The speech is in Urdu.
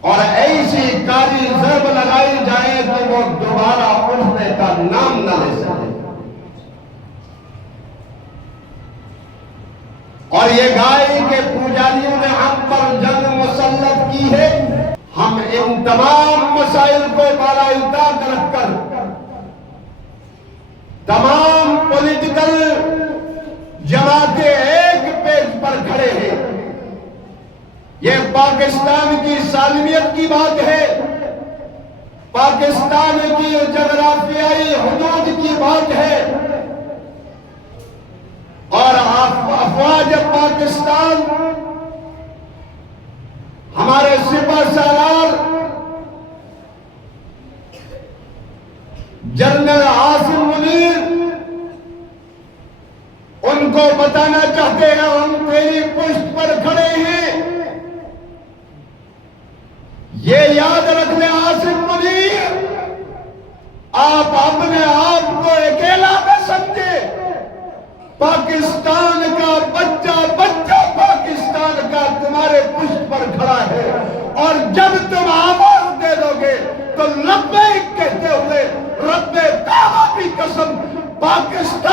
اور ایسی کاری ضرب لگائی جائے تو وہ دوبارہ اٹھنے کا نام نہ لے سکے۔ اور یہ گائے کے پوجاریوں نے ہم پر جنگ مسلط کی ہے۔ ہم ان تمام مسائل کو بالا طاق رکھ کر تمام پولیٹیکل جماعتیں ایک پیج پر کھڑے ہیں۔ یہ پاکستان کی سالمیت کی بات ہے، پاکستان کی جغرافیائی حدود کی بات ہے، اور افواج پاکستان، ہمارے سپہ سالار جنرل عاصم منیر ان کو بتانا چاہتے ہیں ہم تیری پشت پر کھڑے ہیں۔ یہ یاد رکھ لیں عاصم منیر، آپ اپنے آپ کو اکیلا نہ سمجھے، پاکستان کا بچہ پاکستان کا تمہارے پشت پر کھڑا ہے، اور جب تم آواز دے دو گے تو لبیک کہتے ہوئے رب کعبہ کی قسم پاکستان